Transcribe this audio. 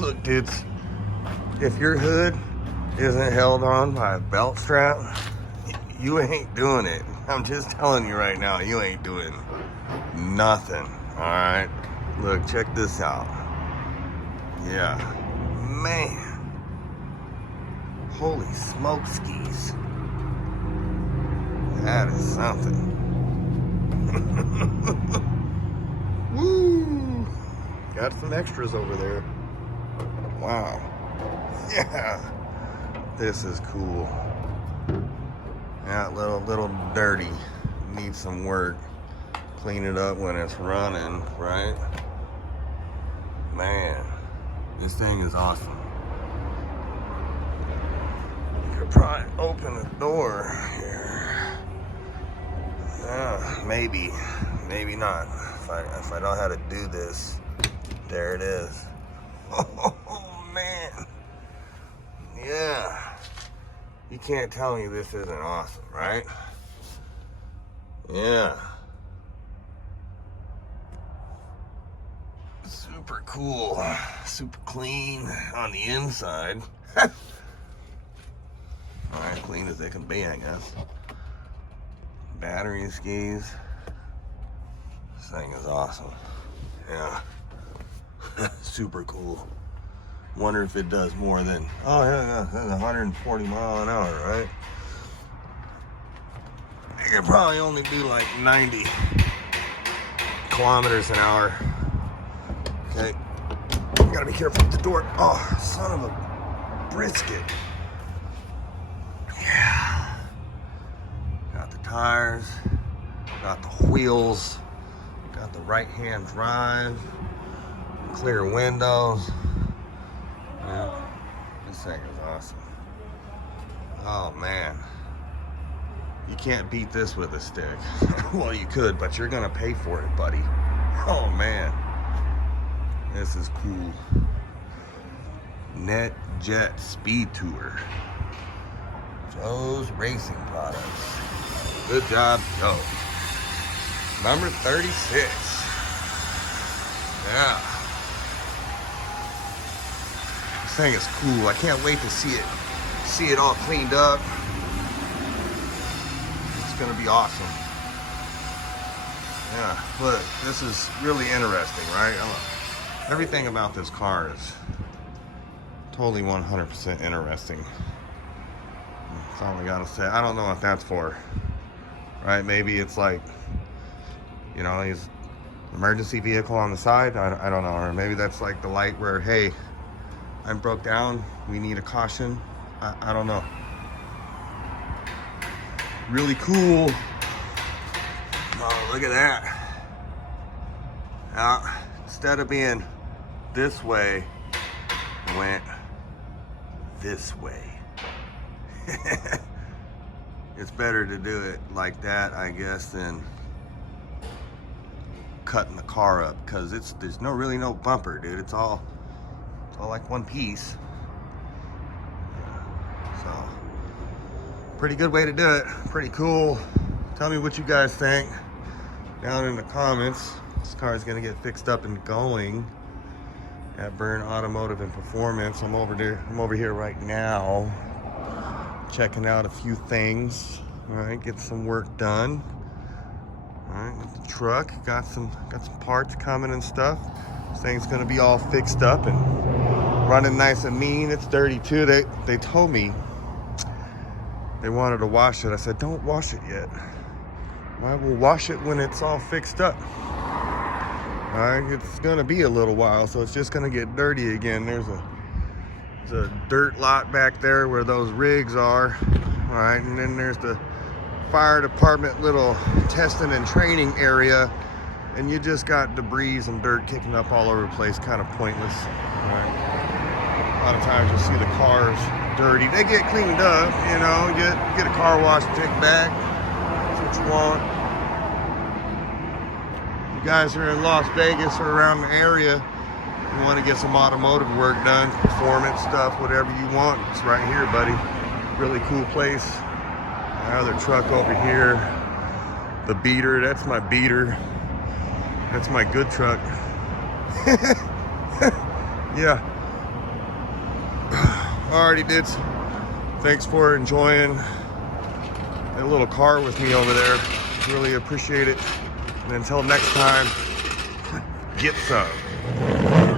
Look, dudes, if your hood isn't held on by a belt strap, you ain't doing it. I'm just telling you right now, you ain't doing nothing. All right, look, check this out. Yeah, man, holy smoke skis. That is something. Woo! Got some extras over there. Wow. Yeah. This is cool. Yeah, little dirty. Needs some work. Clean it up when it's running, right? Man, this thing is awesome. You could probably open the door here. Yeah, maybe not. If I know how to do this, there it is. Oh man, yeah. You can't tell me this isn't awesome, right? Yeah. Super cool, super clean on the inside. All right, clean as they can be, I guess. Battery skis. This thing is awesome. Yeah. Super cool. Wonder if it does more than, oh yeah, that's 140 mile an hour, right? It could probably only do like 90 kilometers an hour. Okay, gotta be careful with the door. Oh, son of a brisket. Yeah. Got the tires, got the wheels, got the right-hand drive, clear windows. Yeah, this thing is awesome. Oh man, you can't beat this with a stick. Well, you could, but you're gonna pay for it, buddy. Oh man, this is cool. Net Jet Speed Tour. Joe's Racing Products. Good job, Joe. Number 36. Yeah. This thing is cool. I can't wait to see it all cleaned up. It's gonna be awesome. Yeah, look, this is really interesting, right? Everything about this car is totally 100% interesting. That's all I gotta say. I don't know what that's for, right? Maybe it's like, you know, he's emergency vehicle on the side. I don't know. Or maybe that's like the light where, hey, I broke down, we need a caution. I don't know. Really cool. Oh, look at that. Now, instead of being this way, it went this way. It's better to do it like that, I guess, than cutting the car up, because there's really no bumper, dude. It's all like one piece. So pretty good way to do it. Pretty cool. Tell me what you guys think down in the comments. This car is gonna get fixed up and going at Byrne Automotive and Performance. I'm over here right now, checking out a few things. All right, get some work done. All right, with the truck, got some parts coming and stuff. This thing's gonna be all fixed up and running nice and mean. It's dirty too. They told me they wanted to wash it. I said, don't wash it yet. I will wash it when it's all fixed up. All right, it's gonna be a little while, so it's just gonna get dirty again. There's a dirt lot back there where those rigs are. All right, and then there's the fire department little testing and training area, and you just got debris and dirt kicking up all over the place, kind of pointless. All right. A lot of times you'll see the cars dirty. They get cleaned up, you know, get a car wash, take back. That's what you want. If you guys are in Las Vegas or around the area, you want to get some automotive work done, performance stuff, whatever you want, it's right here, buddy. Really cool place. Another truck over here. The beater, that's my beater. That's my good truck. Yeah, Alrighty, dudes. Thanks for enjoying a little car with me over there. Really appreciate it. And until next time, get some.